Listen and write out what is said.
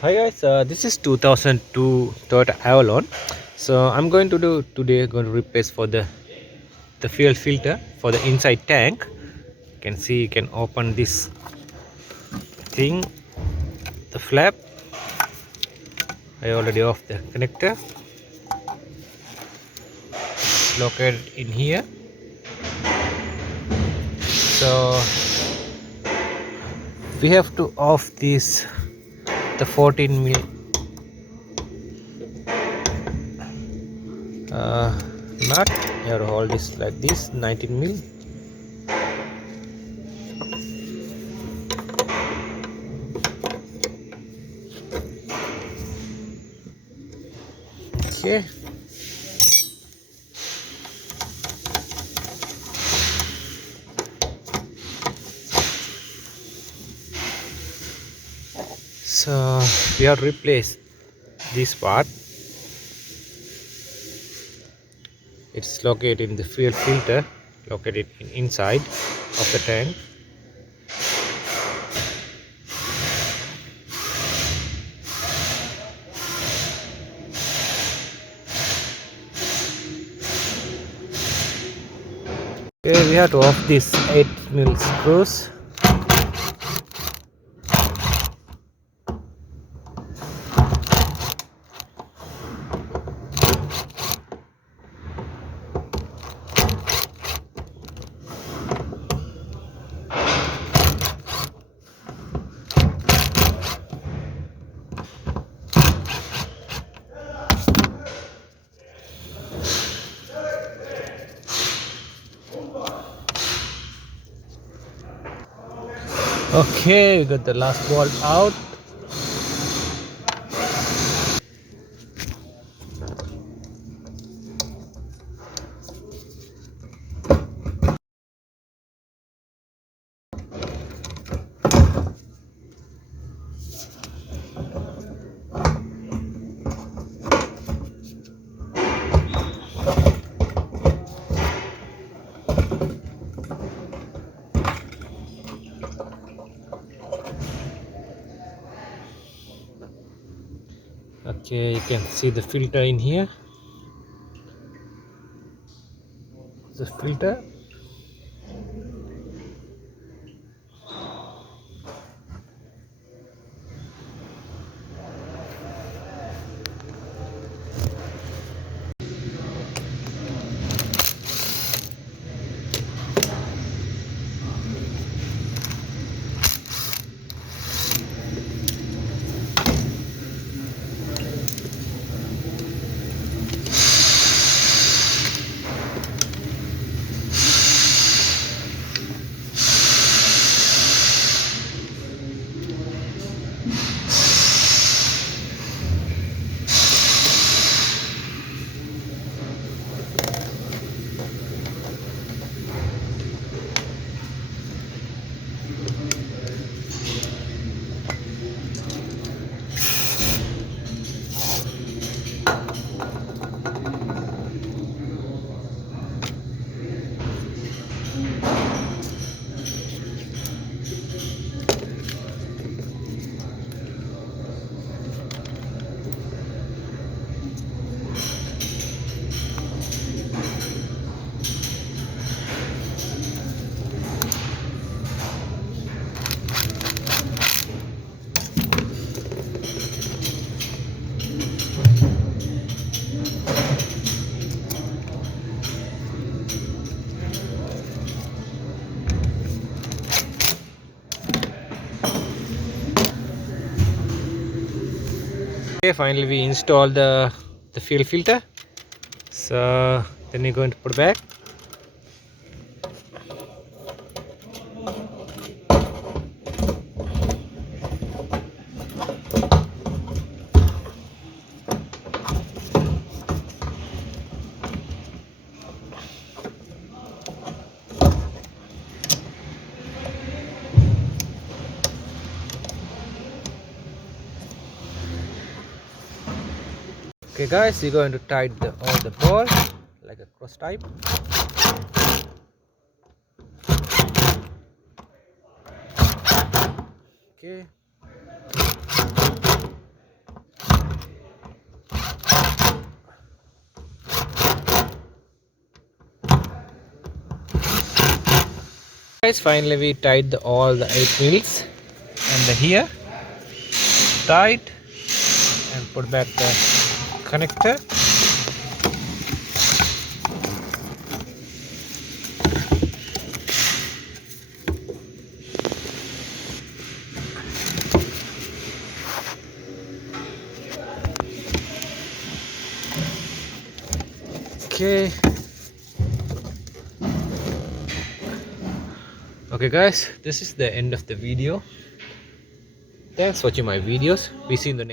Hi guys, this is 2002 Toyota Avalon. So I'm going to do today going to replace for the fuel filter for the inside tank. You can see, you can open this thing, the flap. I already off the connector. It's located in here. So we have to off this the 14 mil nut. You have to hold this like this 19 mil. Okay. So we have to replace this part. It's located in the fuel filter, located inside of the tank. Okay, we have to off this 8 mil screws. Okay, we got the last bolt out. Okay, you can see the filter in here. The filter. Okay, finally we install the fuel filter. So then you're going to put back. Okay guys, you're going to tighten all the ball like a cross type. Okay. Guys, finally we tied all the 8 wheels and the here tied and put back the connector. Okay guys, this is the end of the video. Thanks for watching my videos. We see you in the next